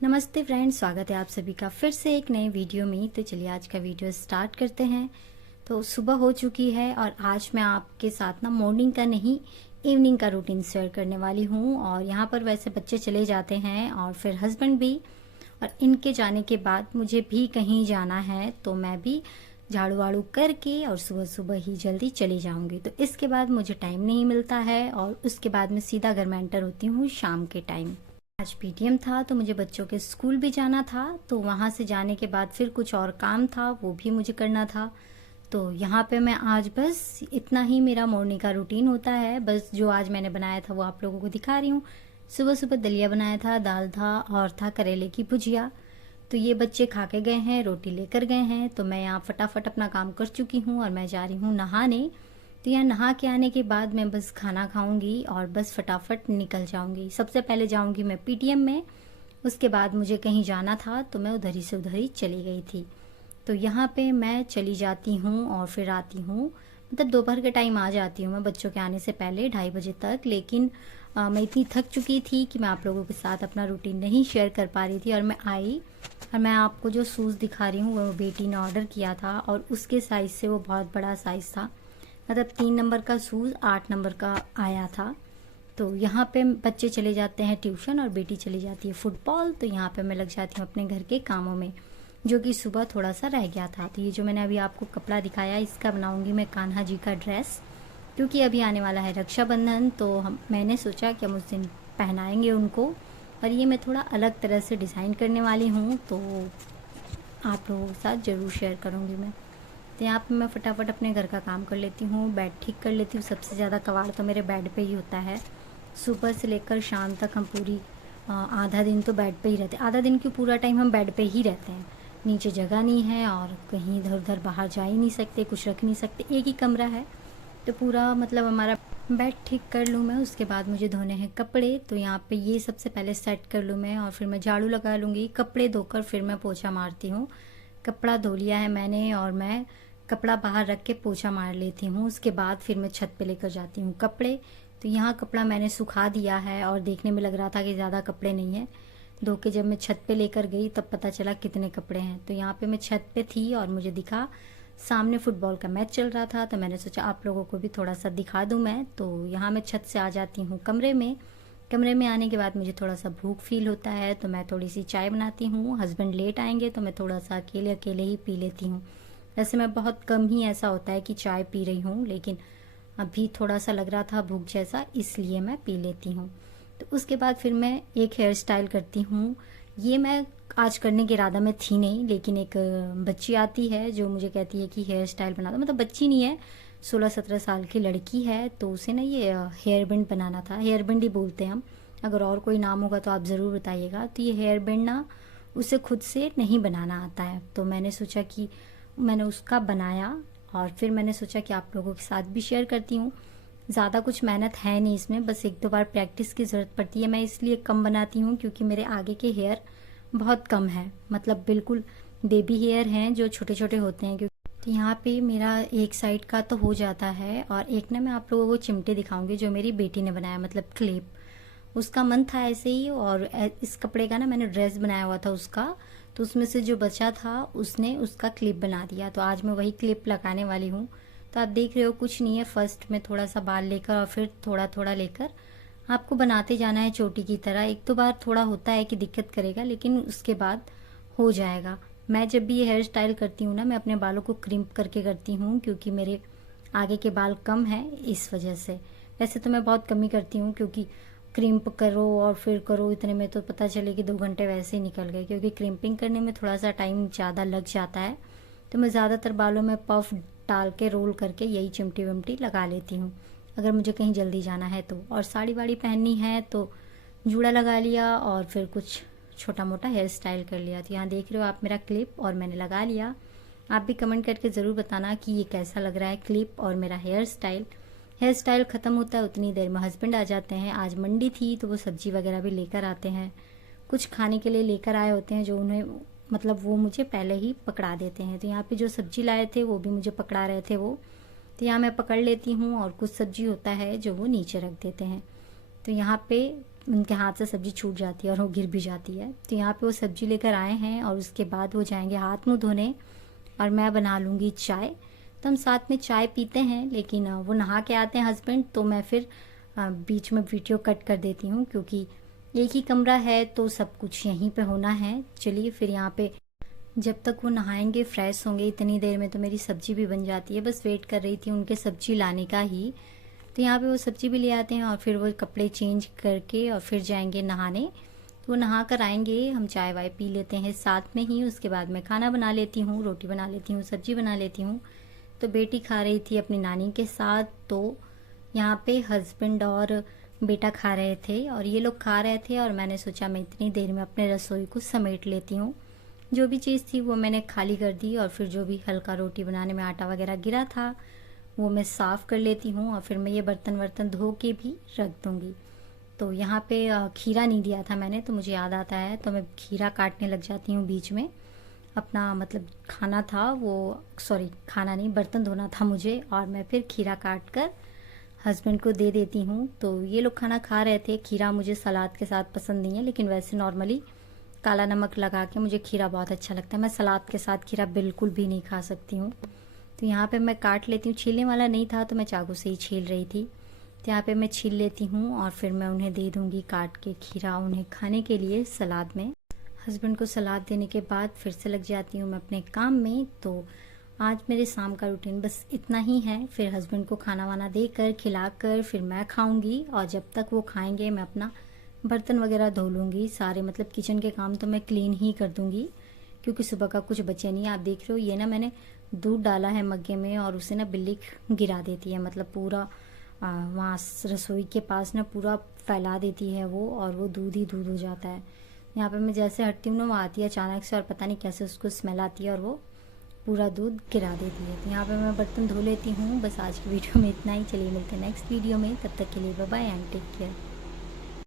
नमस्ते फ्रेंड्स, स्वागत है आप सभी का फिर से एक नए वीडियो में। तो चलिए आज का वीडियो स्टार्ट करते हैं। तो सुबह हो चुकी है और आज मैं आपके साथ ना मॉर्निंग का नहीं, इवनिंग का रूटीन शेयर करने वाली हूँ। और यहाँ पर वैसे बच्चे चले जाते हैं और फिर हस्बैंड भी, और इनके जाने के बाद मुझे भी कहीं जाना है, तो मैं भी झाड़ू वाड़ू करके और सुबह सुबह ही जल्दी चली जाऊंगी। तो इसके बाद मुझे टाइम नहीं मिलता है और उसके बाद मैं सीधा घर में एंटर होती हूँ शाम के टाइम। आज पीटीएम था तो मुझे बच्चों के स्कूल भी जाना था, तो वहाँ से जाने के बाद फिर कुछ और काम था, वो भी मुझे करना था। तो यहाँ पे मैं आज बस इतना ही मेरा मॉर्निंग का रूटीन होता है। बस जो आज मैंने बनाया था वो आप लोगों को दिखा रही हूँ। सुबह सुबह दलिया बनाया था, दाल था और था करेले की भुजिया। तो ये बच्चे खा के गए हैं, रोटी लेकर गए हैं, तो मैं यहाँ फटाफट अपना काम कर चुकी हूँ और मैं जा रही हूँ नहाने। तो यहाँ नहा के आने के बाद मैं बस खाना खाऊंगी और बस फटाफट निकल जाऊंगी। सबसे पहले जाऊंगी मैं पीटीएम में, उसके बाद मुझे कहीं जाना था तो मैं उधर ही से उधर ही चली गई थी। तो यहाँ पे मैं चली जाती हूँ और फिर आती हूँ, मतलब दोपहर के टाइम आ जाती हूँ मैं बच्चों के आने से पहले 2:30 बजे तक। लेकिन मैं इतनी थक चुकी थी कि मैं आप लोगों के साथ अपना रूटीन नहीं शेयर कर पा रही थी। और मैं आई और मैं आपको जो शूज़ दिखा रही हूँ वो बेटी ने ऑर्डर किया था और उसके साइज़ से वो बहुत बड़ा साइज़ था, मतलब 3 नंबर का शूज़ 8 नंबर का आया था। तो यहाँ पे बच्चे चले जाते हैं ट्यूशन और बेटी चली जाती है फुटबॉल। तो यहाँ पे मैं लग जाती हूँ अपने घर के कामों में, जो कि सुबह थोड़ा सा रह गया था। तो ये जो मैंने अभी आपको कपड़ा दिखाया, इसका बनाऊंगी मैं कान्हा जी का ड्रेस, क्योंकि अभी आने वाला है रक्षाबंधन। तो मैंने सोचा कि हम उस दिन पहनाएंगे उनको, और ये मैं थोड़ा अलग तरह से डिज़ाइन करने वाली हूँ, तो आप लोगों के साथ ज़रूर शेयर करूँगी मैं। तो यहाँ पे मैं फटाफट अपने घर का काम कर लेती हूँ, बेड ठीक कर लेती हूँ। सबसे ज़्यादा कबाड़ तो मेरे बेड पे ही होता है। सुबह से लेकर शाम तक हम पूरी आधा दिन तो बेड पे ही रहते हैं। आधा दिन क्यों, पूरा टाइम हम बेड पे ही रहते हैं। नीचे जगह नहीं है और कहीं इधर उधर बाहर जा ही नहीं सकते, कुछ रख नहीं सकते, एक ही कमरा है। तो पूरा मतलब हमारा बेड ठीक कर लूँ मैं, उसके बाद मुझे धोने हैं कपड़े। तो यहाँ पे ये सबसे पहले सेट कर लूँ मैं और फिर मैं झाड़ू लगा लूँगी। कपड़े धोकर फिर मैं पोछा मारती हूँ। कपड़ा धो लिया है मैंने और मैं कपड़ा बाहर रख के पोछा मार लेती हूँ। उसके बाद फिर मैं छत पे लेकर जाती हूँ कपड़े। तो यहाँ कपड़ा मैंने सुखा दिया है और देखने में लग रहा था कि ज़्यादा कपड़े नहीं है। धो के जब मैं छत पे लेकर गई तब पता चला कितने कपड़े हैं। तो यहाँ पे मैं छत पे थी और मुझे दिखा सामने फुटबॉल का मैच चल रहा था, तो मैंने सोचा आप लोगों को भी थोड़ा सा दिखा दूँ मैं। तो यहाँ मैं छत से आ जाती हूँ कमरे में। कमरे में आने के बाद मुझे थोड़ा सा भूख फील होता है, तो मैं थोड़ी सी चाय बनाती हूँ। हस्बैंड लेट आएंगे तो मैं थोड़ा सा अकेले अकेले ही पी लेती हूँ। वैसे मैं बहुत कम ही ऐसा होता है कि चाय पी रही हूँ, लेकिन अभी थोड़ा सा लग रहा था भूख जैसा, इसलिए मैं पी लेती हूँ। तो उसके बाद फिर मैं एक हेयर स्टाइल करती हूँ। ये मैं आज करने के इरादा में थी नहीं, लेकिन एक बच्ची आती है जो मुझे कहती है कि हेयर स्टाइल बना दो। मतलब बच्ची नहीं है, 16-17 साल की लड़की है। तो उसे ना ये हेयर बैंड बनाना था, हेयर बैंड ही बोलते हैं हम, अगर और कोई नाम होगा तो आप ज़रूर बताइएगा। तो ये हेयर बैंड ना उसे खुद से नहीं बनाना आता है, तो मैंने सोचा कि मैंने उसका बनाया और फिर मैंने सोचा कि आप लोगों के साथ भी शेयर करती हूँ। ज़्यादा कुछ मेहनत है नहीं इसमें, बस 1-2 बार प्रैक्टिस की ज़रूरत पड़ती है। मैं इसलिए कम बनाती हूँ क्योंकि मेरे आगे के हेयर बहुत कम है, मतलब बिल्कुल बेबी हेयर हैं जो छोटे छोटे होते हैं। क्योंकि तो यहाँ पे मेरा एक साइड का तो हो जाता है, और एक ना मैं आप लोगों को चिमटे दिखाऊंगी जो मेरी बेटी ने बनाया, मतलब क्लिप। उसका मन था ऐसे ही, और इस कपड़े का ना मैंने ड्रेस बनाया हुआ था उसका, तो उसमें से जो बचा था उसने उसका क्लिप बना दिया। तो आज मैं वही क्लिप लगाने वाली हूँ। तो आप देख रहे हो कुछ नहीं है, फर्स्ट में थोड़ा सा बाल लेकर और फिर थोड़ा थोड़ा लेकर आपको बनाते जाना है चोटी की तरह। 1-2 बार थोड़ा होता है कि दिक्कत करेगा, लेकिन उसके बाद हो जाएगा। मैं जब भी ये हेयर स्टाइल करती हूँ ना, मैं अपने बालों को क्रिम्प करके करती हूँ, क्योंकि मेरे आगे के बाल कम हैं इस वजह से। वैसे तो मैं बहुत कम ही करती हूँ, क्योंकि क्रिम्प करो और फिर करो, इतने में तो पता चले कि 2 घंटे वैसे ही निकल गए, क्योंकि क्रिम्पिंग करने में थोड़ा सा टाइम ज़्यादा लग जाता है। तो मैं ज़्यादातर बालों में पफ डाल के रोल करके यही चिमटी विमटी लगा लेती हूँ, अगर मुझे कहीं जल्दी जाना है तो। और साड़ी वाड़ी पहननी है तो जूड़ा लगा लिया और फिर कुछ छोटा मोटा हेयर स्टाइल कर लिया। तो यहाँ देख रहे हो आप मेरा क्लिप, और मैंने लगा लिया। आप भी कमेंट करके ज़रूर बताना कि ये कैसा लग रहा है क्लिप और मेरा हेयर स्टाइल। हेयर स्टाइल ख़त्म होता है उतनी देर में हस्बैंड आ जाते हैं। आज मंडी थी तो वो सब्जी वगैरह भी लेकर आते हैं, कुछ खाने के लिए लेकर आए होते हैं जो उन्हें, मतलब वो मुझे पहले ही पकड़ा देते हैं। तो यहाँ पे जो सब्जी लाए थे वो भी मुझे पकड़ा रहे थे वो, तो यहाँ मैं पकड़ लेती हूँ, और कुछ सब्जी होता है जो वो नीचे रख देते हैं। तो यहाँ पे उनके हाथ से सब्ज़ी छूट जाती है और वो गिर भी जाती है। तो यहाँ पे वो सब्ज़ी लेकर आए हैं और उसके बाद वो जाएंगे हाथ मुँह धोने और मैं बना लूँगी चाय। तो हम साथ में चाय पीते हैं, लेकिन वो नहा के आते हैं हस्बैंड, तो मैं फिर बीच में वीडियो कट कर देती हूँ क्योंकि एक ही कमरा है तो सब कुछ यहीं पे होना है। चलिए फिर यहाँ पे जब तक वो नहाएंगे फ्रेश होंगे इतनी देर में तो मेरी सब्ज़ी भी बन जाती है। बस वेट कर रही थी उनके सब्ज़ी लाने का ही। तो यहाँ पे वो सब्ज़ी भी ले आते हैं और फिर वो कपड़े चेंज करके और फिर जाएंगे नहाने। तो वो नहा कर आएंगे, हम चाय वाय पी लेते हैं साथ में ही। उसके बाद मैं खाना बना लेती हूँ, रोटी बना लेती हूँ, सब्ज़ी बना लेती हूँ। तो बेटी खा रही थी अपनी नानी के साथ, तो यहाँ पे हस्बैंड और बेटा खा रहे थे और ये लोग खा रहे थे और मैंने सोचा मैं इतनी देर में अपने रसोई को समेट लेती हूँ। जो भी चीज़ थी वो मैंने खाली कर दी और फिर जो भी हल्का रोटी बनाने में आटा वगैरह गिरा था वो मैं साफ़ कर लेती हूँ और फिर मैं ये बर्तन वर्तन धो के भी रख दूँगी। तो यहाँ पे खीरा नहीं दिया था मैंने, तो मुझे याद आता है तो मैं खीरा काटने लग जाती हूँ बीच में। अपना मतलब खाना था वो, सॉरी खाना नहीं, बर्तन धोना था मुझे और मैं फिर खीरा काट कर हस्बैंड को दे देती हूँ। तो ये लोग खाना खा रहे थे। खीरा मुझे सलाद के साथ पसंद नहीं है, लेकिन वैसे नॉर्मली काला नमक लगा के मुझे खीरा बहुत अच्छा लगता है। मैं सलाद के साथ खीरा बिल्कुल भी नहीं खा सकती हूँ। तो यहाँ पे मैं काट लेती हूँ, छीलने वाला नहीं था तो मैं चाकू से ही छील रही थी। तो यहाँ पे मैं छील लेती हूँ और फिर मैं उन्हें दे दूँगी काट के खीरा उन्हें खाने के लिए सलाद में। हस्बैंड को सलाद देने के बाद फिर से लग जाती हूँ मैं अपने काम में। तो आज मेरे शाम का रूटीन बस इतना ही है। फिर हस्बैंड को खाना वाना देकर खिलाकर फिर मैं खाऊंगी और जब तक वो खाएंगे मैं अपना बर्तन वगैरह धो लूँगी। सारे मतलब किचन के काम तो मैं क्लीन ही कर दूँगी क्योंकि सुबह का कुछ बचे नहीं। आप देख रहे हो ये ना मैंने दूध डाला है मग्गे में और उसे ना बिल्ली गिरा देती है, मतलब पूरा वहाँ रसोई के पास ना पूरा फैला देती है वो और वो दूध ही दूध हो जाता है। यहाँ पे मैं जैसे हटती हूँ ना वो आती है अचानक से और पता नहीं कैसे उसको स्मेल आती है और वो पूरा दूध गिरा देती है। तो यहाँ पे मैं बर्तन धो लेती हूँ। बस आज की वीडियो में इतना ही। चलिए मिलते हैं नेक्स्ट वीडियो में, तब तक के लिए bye bye and take care.